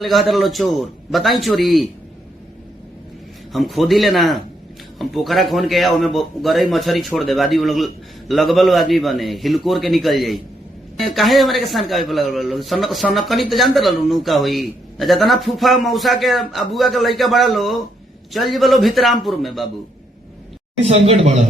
लो चोर बताई चोरी हम खोदी लेना हम पोखरा खोन के ओमे गरई मछरी छोड़ दे आदमी लगबल आदमी बने हिलकोर के निकल जाई काहे हमारे के सनकावे पे लगल सनकनी तो जानते रहलू नु का होई जतना फूफा मौसा के अबुआ के लड़का बड़ा लो चल जी बोलो भितरामपुर में बाबू संकट बढ़ा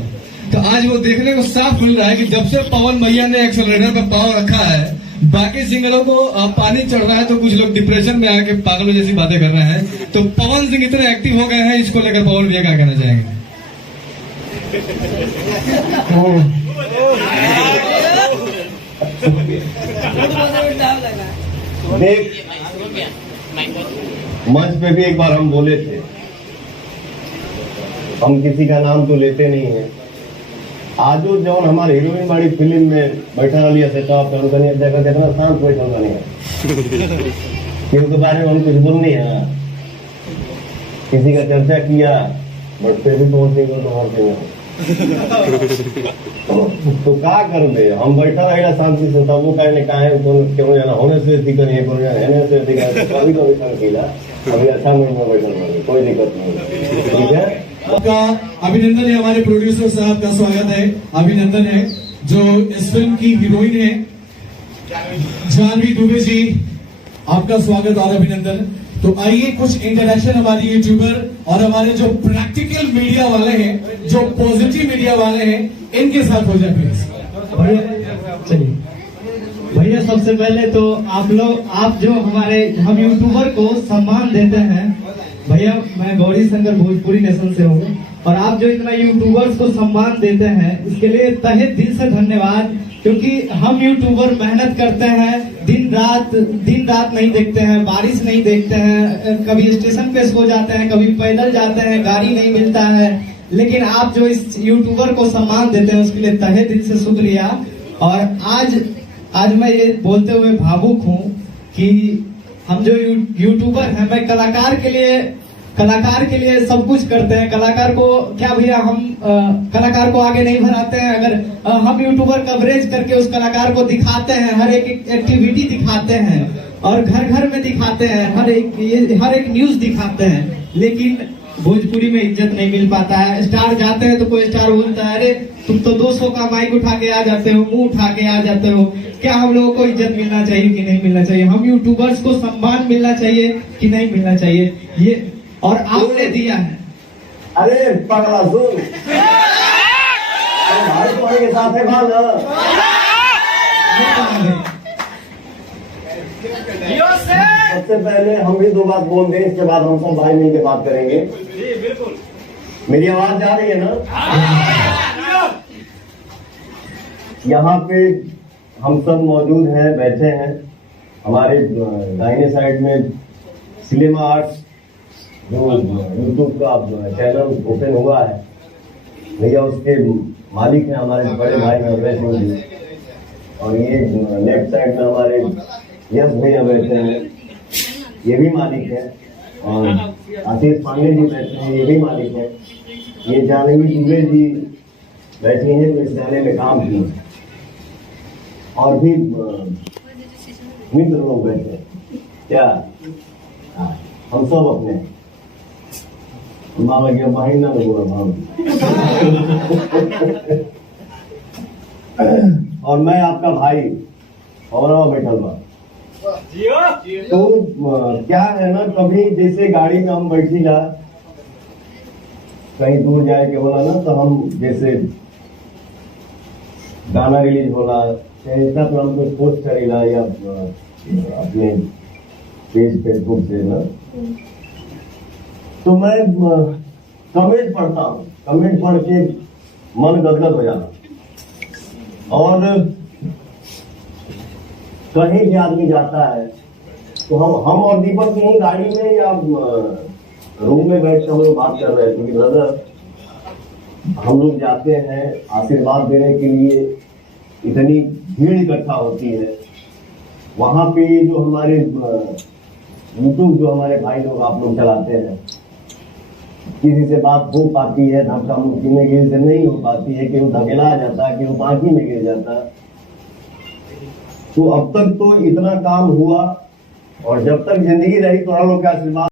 तो आज वो देखने को साफ मिल रहा है कि जब से पवन भैया ने एक्सेलरेटर पे पाँव रखा है बाकी सिंगरों को पानी चढ़ रहा है तो कुछ लोग डिप्रेशन में आके पागलों जैसी बातें कर रहे हैं। तो पवन सिंह इतने एक्टिव हो गए हैं, इसको लेकर पवन भैया क्या कहना चाहेंगे? देख, मंच पे भी एक बार हम बोले थे, हम किसी का नाम तो लेते नहीं है। आजो जौन हमारे हीरोइन वाली फिल्म में बैठा रही है सेटअप पे देखा कितना शांत बैठा नहीं है क्यों के बारे में हम कुछ बोल नहीं है, किसी का चर्चा किया बट फिर भी पहुंचे तो क्या कर दे। हम बैठा रहेगा शांति से तब वो कहने का है क्यों जाना होने से कभी अभी अच्छा में बैठा कोई दिक्कत नहीं। ठीक है, आपका अभिनंदन है, हमारे प्रोड्यूसर साहब का स्वागत है, अभिनंदन है जो इस फिल्म की हीरोइन है जानवी दुबे जी, आपका स्वागत और अभिनंदन। तो आइए कुछ इंटरेक्शन हमारे यूट्यूबर और हमारे जो प्रैक्टिकल मीडिया वाले हैं, जो पॉजिटिव मीडिया वाले हैं, इनके साथ हो जाए प्लीज। चलिए भैया, सबसे पहले तो आप जो हम यूट्यूबर को सम्मान देते हैं भैया, मैं गौरी शंकर भोजपुरी नेशन से हूँ और आप जो इतना यूट्यूबर्स को सम्मान देते हैं इसके लिए तहे दिल से धन्यवाद। क्योंकि हम यूट्यूबर मेहनत करते हैं, दिन रात नहीं देखते हैं, बारिश नहीं देखते हैं, कभी स्टेशन पे सो जाते हैं, कभी पैदल जाते हैं, गाड़ी नहीं मिलता है, लेकिन आप जो इस यूट्यूबर को सम्मान देते हैं उसके लिए तहे दिल से शुक्रिया। और आज मैं ये बोलते हुए भावुक हूँ कि हम जो यूट्यूबर हैं, मैं कलाकार के लिए सब कुछ करते हैं। कलाकार को क्या भैया, हम कलाकार को आगे नहीं बढ़ाते हैं। अगर हम यूट्यूबर कवरेज करके उस कलाकार को दिखाते हैं, हर एक एक्टिविटी दिखाते हैं और घर घर में दिखाते हैं, हर एक न्यूज दिखाते हैं, लेकिन भोजपुरी में इज्जत नहीं मिल पाता है। स्टार जाते हैं तो कोई स्टार बोलता है अरे तुम तो 200 का माइक उठा के आ जाते हो, मुंह उठा के आ जाते हो। क्या हम लोगों को इज्जत मिलना चाहिए कि नहीं मिलना चाहिए? हम यूट्यूबर्स को सम्मान मिलना चाहिए कि नहीं मिलना चाहिए? ये और आपने दिया है। अरे पगला सुन, भाई तुम्हारे के साथ है सबसे पहले हम भी दो बात बोल दें, इसके बाद हम सब भाई मिल के बात करेंगे। बिल्कुल, मेरी आवाज जा रही है ना? यहाँ पे हम सब मौजूद हैं, बैठे हैं। हमारे दाहिने साइड में सिनेमा आर्ट्स जो यूट्यूब का चैनल ओपन हुआ है, भैया उसके मालिक हैं हमारे बड़े भाई अभय सिंह जी, और ये लेफ्ट साइड में हमारे यश भैया बैठे हैं, ये भी मालिक है, और आशीष पांडे जी बैठे हैं, ये भी मालिक है। ये जानवी दुबे जी बैठी हैं जो इस गाने में काम किए, और भी मित्र लोग बैठे हैं। क्या हम सब अपने मामा के महीना में हुआ भाव और मैं आपका भाई और बैठल बा। तो क्या है ना, कभी जैसे गाड़ी में हम बैठीला कहीं दूर जाए के बोला ना, तो हम जैसे गाना रिलीज होला इंस्टा पर हम कुछ पोस्ट करेला या अपने पेज फेसबुक से ना, तो मैं कमेंट पढ़ता हूँ, कमेंट पढ़ के मन गदगद हो जाता। और कहीं भी आदमी जाता है तो हम और दीपक यहीं गाड़ी में या रूम में बैठ कर हम लोग बात कर रहे थे कि ब्रदर हम लोग जाते हैं आशीर्वाद देने के लिए, इतनी भीड़ इकट्ठा होती है वहां पे, जो हमारे यूट्यूब जो हमारे भाई लोग आप लोग चलाते हैं, किसी से बात हो पाती है, धक्का मुक्की में किसी से नहीं हो पाती है, कि वो धकेला जाता है, कि वो बाकी में गिर जाता है। तो अब तक तो इतना काम हुआ और जब तक जिंदगी रही तो हम लोग का आशीर्वाद